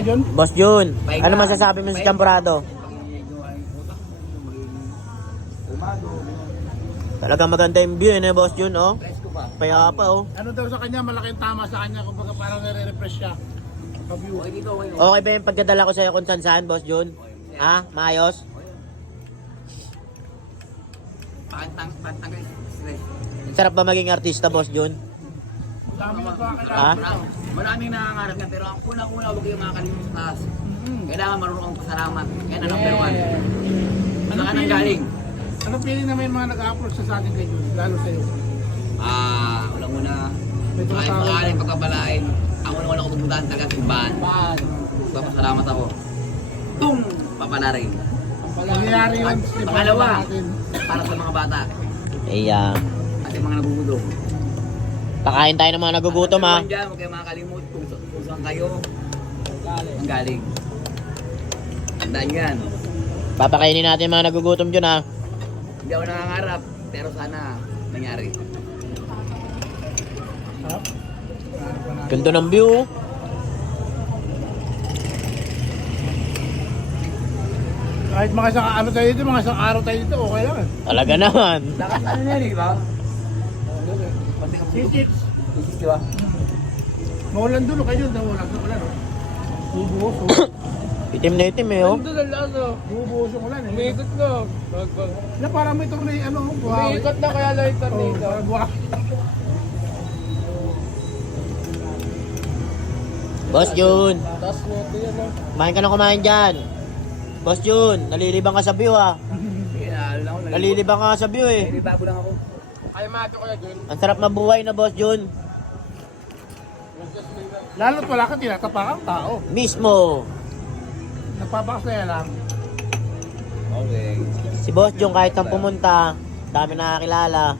Jun? Boss Jun, ano masasabi mo sa Champorado? Talagang maganda yung view eh, Boss Jun, oh. Kaya pa, oh. Ano daw sa kanya, malaking tama sa kanya, kumbaga parang nare-refresh siya. Pag-view. Okay ba yung pagdadala ko sa'yo kung saan, Boss Jun? Ha? Maayos? Sarap ba maging artista, Boss Jun? Dami na ba Ha? Maraming nangangarap na pero ang unang-una huwag kayong makakalimutan sa taas. Kailangan marunong kang pasalamat. Yan ang number one. Saan ka nang galing? Ano feeling na may mga nag-approach sa atin kay Jun, lalo sa'yo? Unang-una, May kahit tumatawag pangalan, pagkapalain, ang unang-una ko pupuntahan talaga sa simbahan. Papasalamat ako. Tung! Papala rin. Nangyayari yun. Pangalawa, para sa mga bata Iya. at yung mga nagugulong. Pakain tayo ng mga nagugutom, ha? Dyan, huwag kayong makakalimut kung saan kayo ang galing. Tandaan nyo yan. Papakainin natin yung mga nagugutom dyan, ha? Hindi ako nangangarap, pero sana nangyari. Ganda ng view, oh. Kahit mga isang ano tayo dito, mga isang araw tayo dito, okay lang. Talaga naman. Lakas na yan, di ba? Pati ka Sisip. di ba? Maulan dulo kayo, namulan sa ulan, oh. Bubuhos, oh. Itim na itim, eh, oh. Doon ang laso. Bubuhos yung ulan, eh. Umiikot na. Bagbag. Na parang may tornado, ano, buhawi. Umiikot na kaya lang yung Oh, tornado. parang buhawi. Boss Jun, Taas mo ito yan ah. kumain ka na kumain dyan. Boss Jun, nalilibang ka sa view, ha? Sige, naalala ko. Nalilibang ka sa view, eh. Nalibabo lang ako. Ay, mato ko na dun. Ang sarap mabuhay na, Boss Jun. Lalo't wala kang tinatapakang tao. Mismo. Nagpapakasaya lang. Okay. Si Boss Jun, kahit saan pumunta, dami nakakilala.